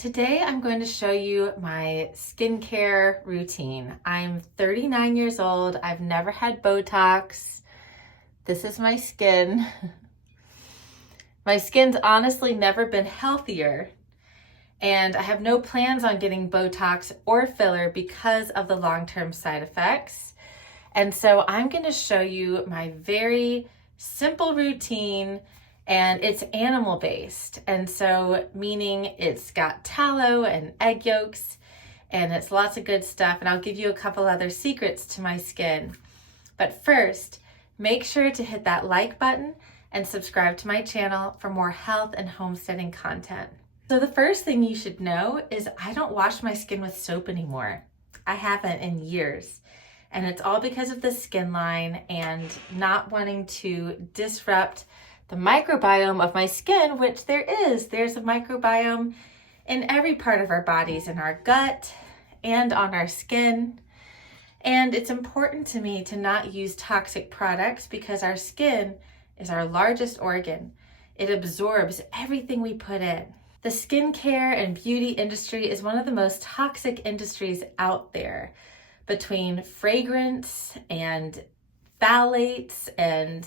Today I'm going to show you my skincare routine. I'm 39 years old. I've never had Botox. This is my skin. My skin's honestly never been healthier, and I have no plans on getting Botox or filler because of the long-term side effects. And so I'm going to show you my very simple routine, and it's animal based. And so meaning it's got tallow and egg yolks, and it's lots of good stuff. And I'll give you a couple other secrets to my skin. But first, make sure to hit that like button and subscribe to my channel for more health and homesteading content. So the first thing you should know is I don't wash my skin with soap anymore. I haven't in years. And it's all because of the skin line and not wanting to disrupt the microbiome of my skin, which there's a microbiome in every part of our bodies, in our gut and on our skin. And it's important to me to not use toxic products because our skin is our largest organ. It absorbs everything we put in. The skincare and beauty industry is one of the most toxic industries out there. Between fragrance and phthalates and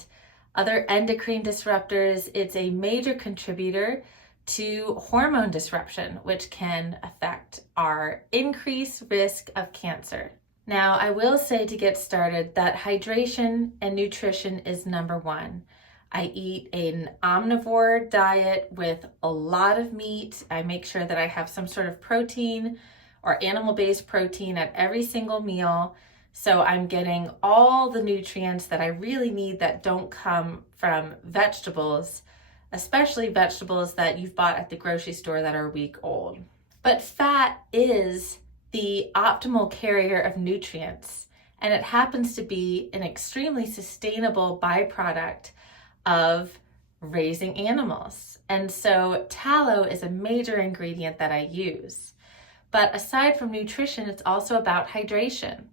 other endocrine disruptors, it's a major contributor to hormone disruption, which can affect our increased risk of cancer. Now, I will say to get started that hydration and nutrition is number one. I eat an omnivore diet with a lot of meat. I make sure that I have some sort of protein or animal-based protein at every single meal. So I'm getting all the nutrients that I really need that don't come from vegetables, especially vegetables that you've bought at the grocery store that are a week old. But fat is the optimal carrier of nutrients, and it happens to be an extremely sustainable byproduct of raising animals. And so tallow is a major ingredient that I use. But aside from nutrition, it's also about hydration.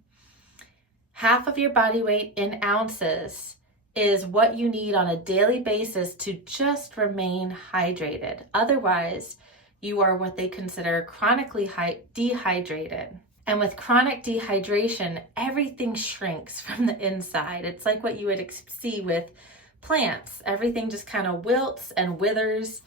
Half of your body weight in ounces is what you need on a daily basis to just remain hydrated. Otherwise, you are what they consider chronically dehydrated. And with chronic dehydration, everything shrinks from the inside. It's like what you would see with plants. Everything just kind of wilts and withers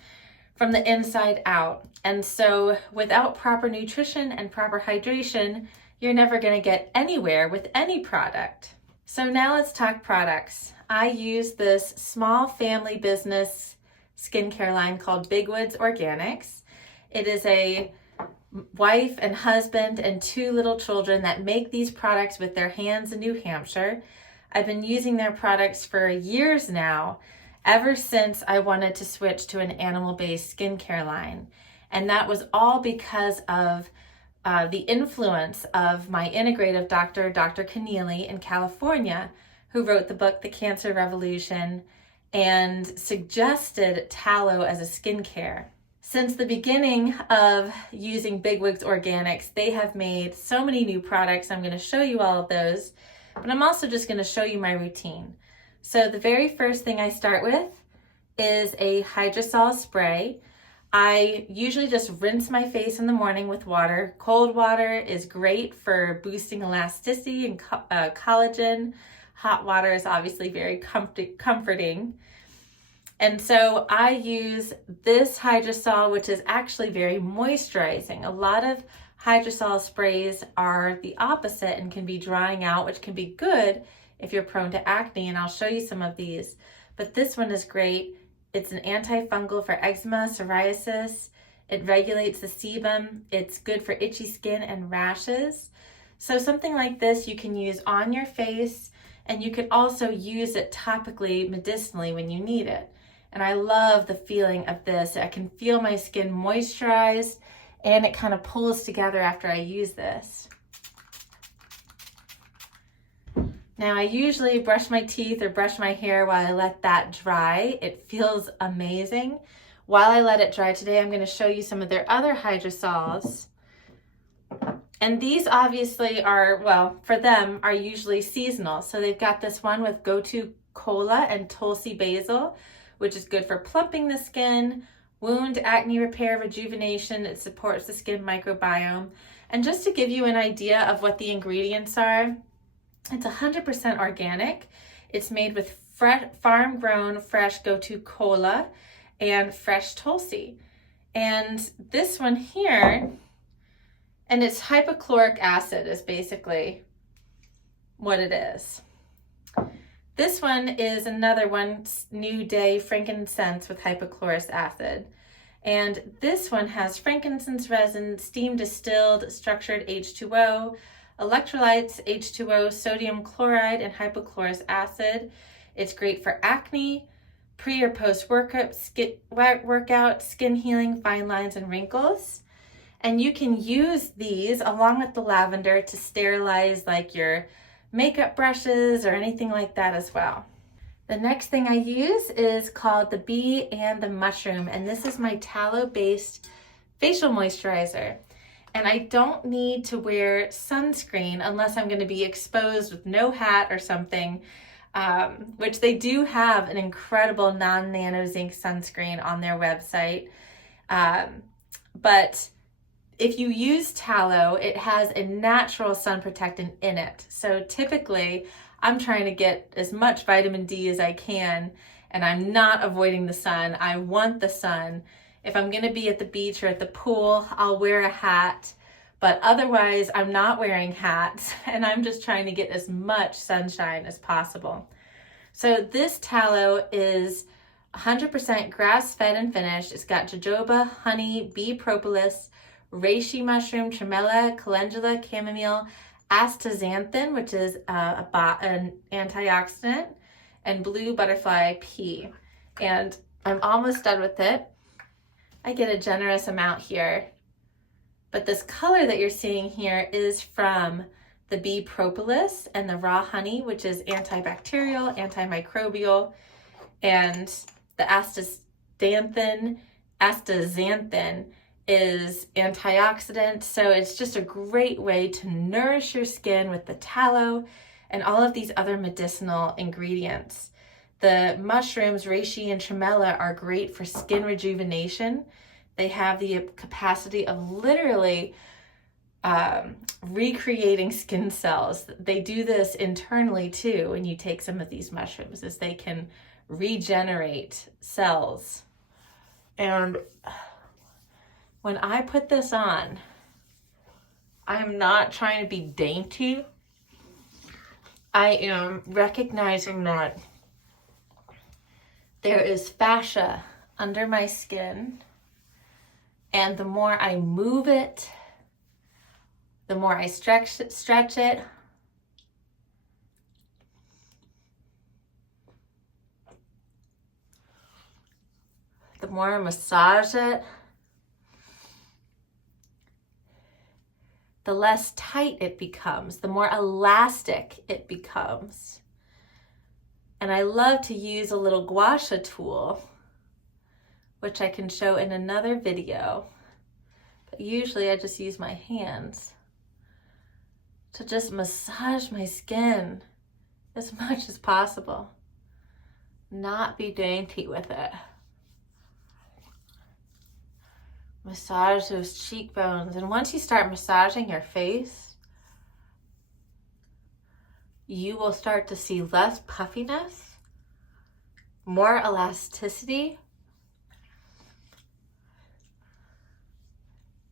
from the inside out. And so without proper nutrition and proper hydration, you're never going to get anywhere with any product. So now let's talk products. I use this small family business skincare line called Big Woods Organics. It is a wife and husband and two little children that make these products with their hands in New Hampshire. I've been using their products for years now, ever since I wanted to switch to an animal-based skincare line. And that was all because of the influence of my integrative doctor, Dr. Keneally in California, who wrote the book, The Cancer Revolution, and suggested tallow as a skincare. Since the beginning of using Big Woods Organics, they have made so many new products. I'm going to show you all of those, but I'm also just going to show you my routine. So the very first thing I start with is a hydrosol spray. I usually just rinse my face in the morning with water. Cold water is great for boosting elasticity and collagen. Hot water is obviously very comforting. And so I use this hydrosol, which is actually very moisturizing. A lot of hydrosol sprays are the opposite and can be drying out, which can be good if you're prone to acne, and I'll show you some of these. But this one is great. It's an antifungal for eczema, psoriasis. It regulates the sebum. It's good for itchy skin and rashes. So something like this you can use on your face, and you could also use it topically, medicinally when you need it. And I love the feeling of this. I can feel my skin moisturized, and it kind of pulls together after I use this. Now I usually brush my teeth or brush my hair while I let that dry. It feels amazing. While I let it dry today, I'm going to show you some of their other hydrosols. And these obviously are, well, for them, are usually seasonal. So they've got this one with Gotu Kola and Tulsi Basil, which is good for plumping the skin, wound, acne repair, rejuvenation. It supports the skin microbiome. And just to give you an idea of what the ingredients are, it's 100% organic. It's made with farm-grown fresh gotu kola and fresh tulsi. And this one here, and it's hypochloric acid is basically what it is. This one is another one, New Day frankincense with hypochlorous acid. And this one has frankincense resin, steam distilled, structured H2O, electrolytes, H2O, sodium chloride, and hypochlorous acid. It's great for acne, pre or post workout, skin healing, fine lines, and wrinkles. And you can use these along with the lavender to sterilize like your makeup brushes or anything like that as well. The next thing I use is called the Bee and the Mushroom, and this is my tallow-based facial moisturizer. And I don't need to wear sunscreen unless I'm going to be exposed with no hat or something, which they do have an incredible non-nano zinc sunscreen on their website. But if you use tallow, it has a natural sun protectant in it. So typically, I'm trying to get as much vitamin D as I can, and I'm not avoiding the sun. I want the sun. If I'm gonna be at the beach or at the pool, I'll wear a hat, but otherwise I'm not wearing hats, and I'm just trying to get as much sunshine as possible. So this tallow is 100% grass-fed and finished. It's got jojoba, honey, bee propolis, reishi mushroom, tremella, calendula, chamomile, astaxanthin, which is an antioxidant, and blue butterfly pea. And I'm almost done with it. I get a generous amount here. But this color that you're seeing here is from the bee propolis and the raw honey, which is antibacterial, antimicrobial, and the astaxanthin is antioxidant. So it's just a great way to nourish your skin with the tallow and all of these other medicinal ingredients. The mushrooms, reishi and tremella, are great for skin rejuvenation. They have the capacity of literally recreating skin cells. They do this internally too when you take some of these mushrooms, as they can regenerate cells. And when I put this on, I am not trying to be dainty. I am recognizing that there is fascia under my skin, and the more I move it, the more I stretch it, the more I massage it, the less tight it becomes, the more elastic it becomes. And I love to use a little gua sha tool, which I can show in another video. But usually I just use my hands to just massage my skin as much as possible. Not be dainty with it. Massage those cheekbones. And once you start massaging your face, you will start to see less puffiness, more elasticity,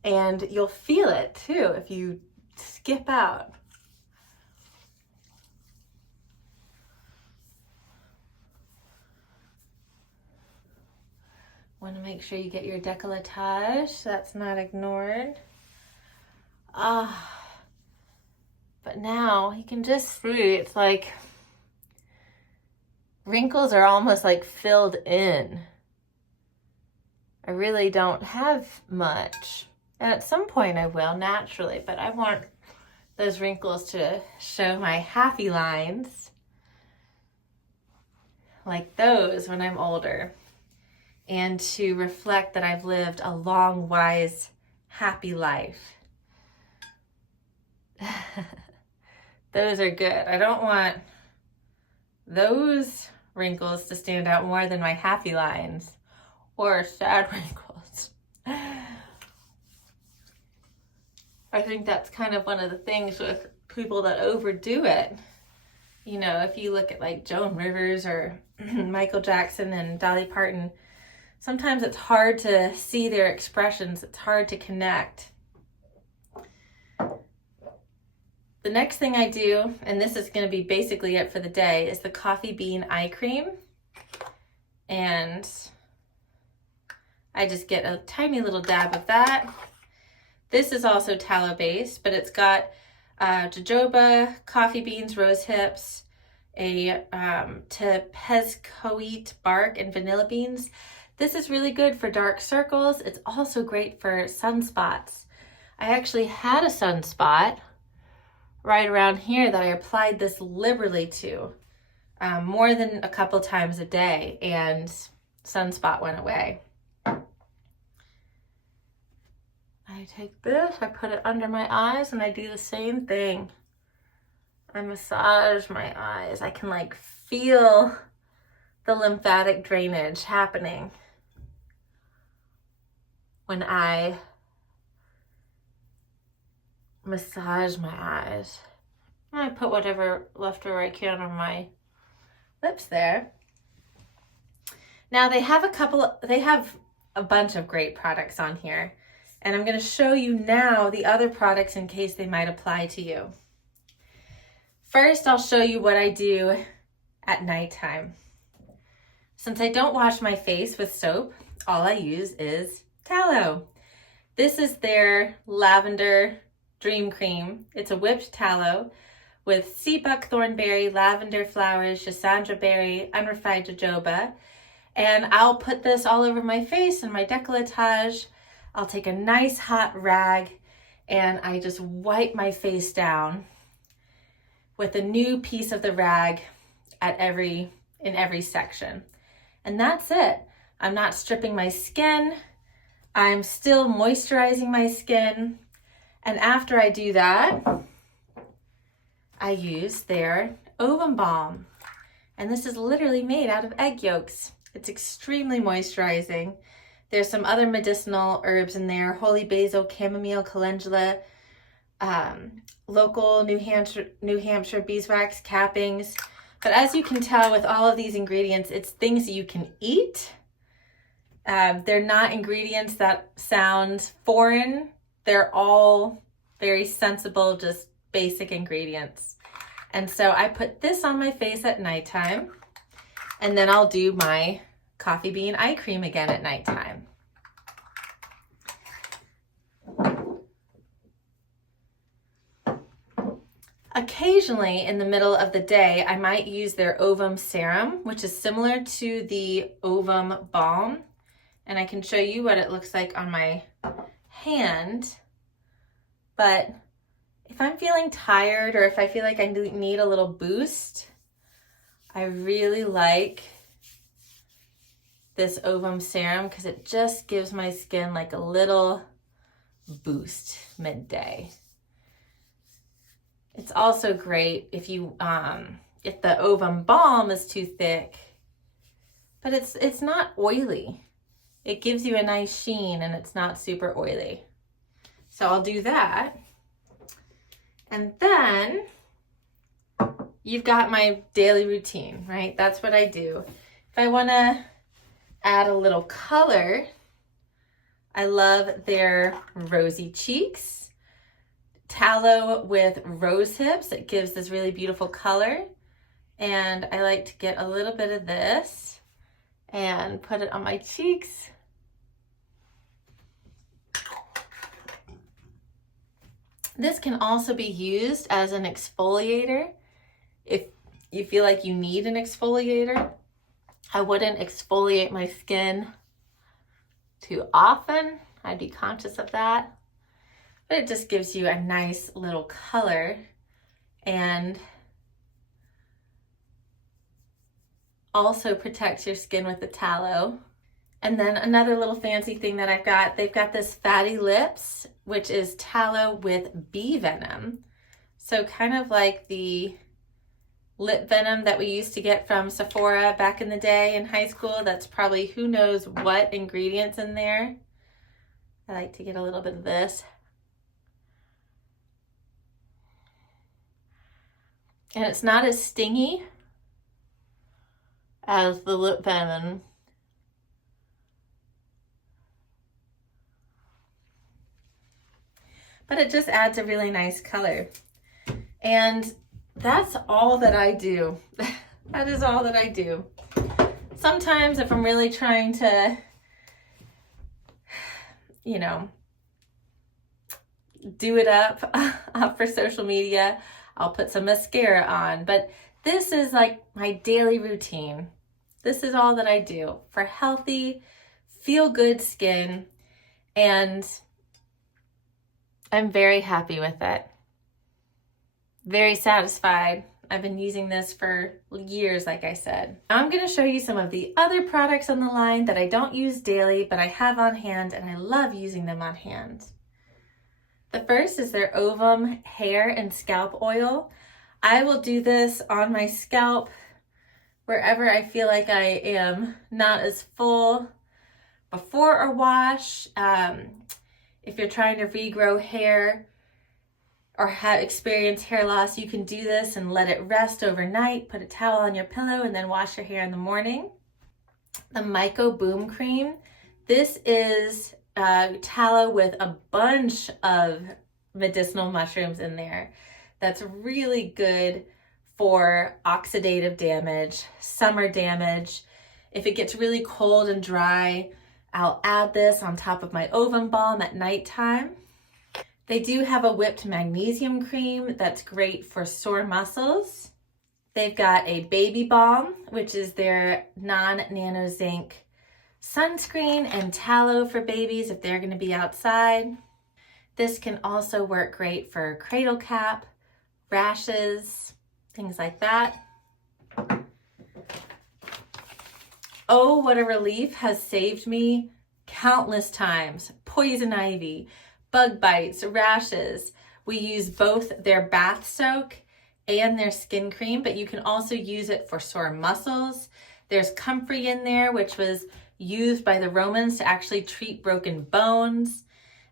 and you'll feel it too if you skip out. Want to make sure you get your décolletage, that's not ignored. But now you can just see, it's like wrinkles are almost like filled in. I really don't have much. And at some point I will, naturally, but I want those wrinkles to show my happy lines like those when I'm older, and to reflect that I've lived a long, wise, happy life. Those are good. I don't want those wrinkles to stand out more than my happy lines or sad wrinkles. I think that's kind of one of the things with people that overdo it. You know, if you look at like Joan Rivers or Michael Jackson and Dolly Parton, sometimes it's hard to see their expressions. It's hard to connect. The next thing I do, and this is going to be basically it for the day, is the coffee bean eye cream. And I just get a tiny little dab of that. This is also tallow based, but it's got jojoba, coffee beans, rose hips, a tepezcoite bark, and vanilla beans. This is really good for dark circles. It's also great for sunspots. I actually had a sunspot right around here that I applied this liberally to more than a couple times a day, and sunspot went away. I take this, I put it under my eyes, and I do the same thing. I massage my eyes. I can like feel the lymphatic drainage happening when I massage my eyes. And I put whatever leftover I can on my lips there. Now they have a bunch of great products on here, and I'm going to show you now the other products in case they might apply to you. First, I'll show you what I do at nighttime. Since I don't wash my face with soap, all I use is tallow. This is their lavender dream cream. It's a whipped tallow with sea buckthornberry, lavender flowers, schisandra berry, unrefined jojoba. And I'll put this all over my face and my décolletage. I'll take a nice hot rag and I just wipe my face down with a new piece of the rag in every section. And that's it. I'm not stripping my skin. I'm still moisturizing my skin. And after I do that, I use their Ovum Balm. And this is literally made out of egg yolks. It's extremely moisturizing. There's some other medicinal herbs in there: holy basil, chamomile, calendula, local New Hampshire beeswax cappings. But as you can tell with all of these ingredients, it's things that you can eat. They're not ingredients that sound foreign. They're all very sensible, just basic ingredients. And so I put this on my face at nighttime, and then I'll do my coffee bean eye cream again at nighttime. Occasionally in the middle of the day, I might use their Ovum Serum, which is similar to the Ovum Balm. And I can show you what it looks like on my hand. But if I'm feeling tired, or if I feel like I need a little boost, I really like this Ovum Serum because it just gives my skin like a little boost midday. It's also great if you if the Ovum Balm is too thick, but it's not oily. It gives you a nice sheen and it's not super oily. So I'll do that. And then you've got my daily routine, right? That's what I do. If I want to add a little color, I love their Rosy Cheeks tallow with rose hips. It gives this really beautiful color. And I like to get a little bit of this and put it on my cheeks. This can also be used as an exfoliator if you feel like you need an exfoliator. I wouldn't exfoliate my skin too often. I'd be conscious of that. But it just gives you a nice little color and also protects your skin with the tallow. And then another little fancy thing that I've got, they've got this Fatty Lips, which is tallow with bee venom. So kind of like the lip venom that we used to get from Sephora back in the day in high school. That's probably who knows what ingredients in there. I like to get a little bit of this. And it's not as stingy as the Lip Venom. But it just adds a really nice color. And that's all that I do. That is all that I do. Sometimes if I'm really trying to, you know, do it up for social media, I'll put some mascara on. But this is like my daily routine. This is all that I do for healthy, feel-good skin, and I'm very happy with it. Very satisfied. I've been using this for years, like I said. I'm going to show you some of the other products on the line that I don't use daily, but I have on hand, and I love using them on hand. The first is their Ovum hair and scalp oil. I will do this on my scalp wherever I feel like I am not as full before a wash. If you're trying to regrow hair or experience hair loss, you can do this and let it rest overnight. Put a towel on your pillow and then wash your hair in the morning. The Myco Boom Cream. This is tallow with a bunch of medicinal mushrooms in there. That's really good for oxidative damage, summer damage. If it gets really cold and dry, I'll add this on top of my Ovum Balm at nighttime. They do have a whipped magnesium cream that's great for sore muscles. They've got a baby balm, which is their non-nano zinc sunscreen and tallow for babies if they're going to be outside. This can also work great for cradle cap, rashes, things like that. Oh, What a Relief has saved me countless times. Poison ivy, bug bites, rashes. We use both their bath soak and their skin cream, but you can also use it for sore muscles. There's comfrey in there, which was used by the Romans to actually treat broken bones,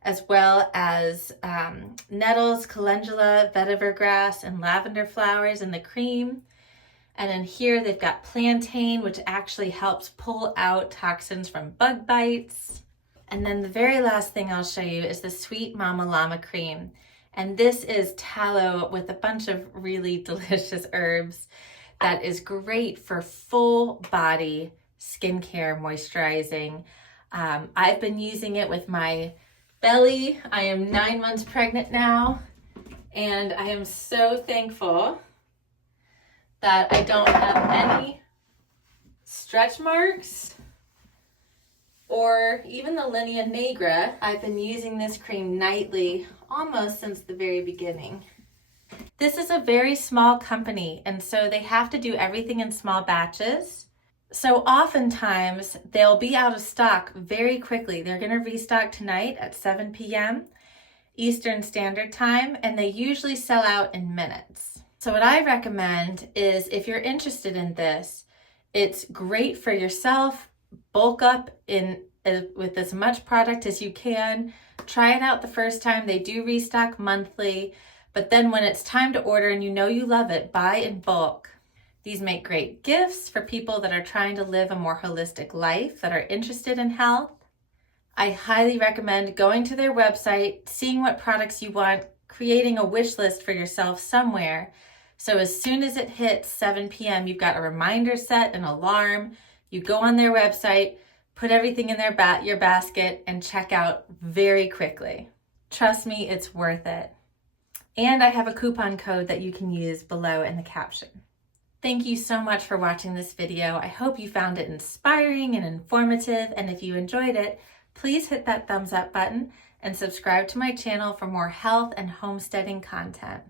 as well as nettles, calendula, vetiver grass, and lavender flowers in the cream. And in here they've got plantain, which actually helps pull out toxins from bug bites. And then the very last thing I'll show you is the Sweet Mama Llama Cream. And this is tallow with a bunch of really delicious herbs that is great for full body skincare moisturizing. I've been using it with my belly. I am 9 months pregnant now, and I am so thankful that I don't have any stretch marks or even the linea nigra. I've been using this cream nightly almost since the very beginning. This is a very small company, and so they have to do everything in small batches. So oftentimes they'll be out of stock very quickly. They're going to restock tonight at 7 p.m. Eastern Standard Time, and they usually sell out in minutes. So what I recommend is, if you're interested in this, it's great for yourself. Bulk up with as much product as you can. Try it out the first time. They do restock monthly, but then when it's time to order and you know you love it, buy in bulk. These make great gifts for people that are trying to live a more holistic life, that are interested in health. I highly recommend going to their website, seeing what products you want, creating a wish list for yourself somewhere. So as soon as it hits 7 p.m., you've got a reminder set, an alarm. You go on their website, put everything in your basket, and check out very quickly. Trust me, it's worth it. And I have a coupon code that you can use below in the caption. Thank you so much for watching this video. I hope you found it inspiring and informative, and if you enjoyed it, please hit that thumbs up button and subscribe to my channel for more health and homesteading content.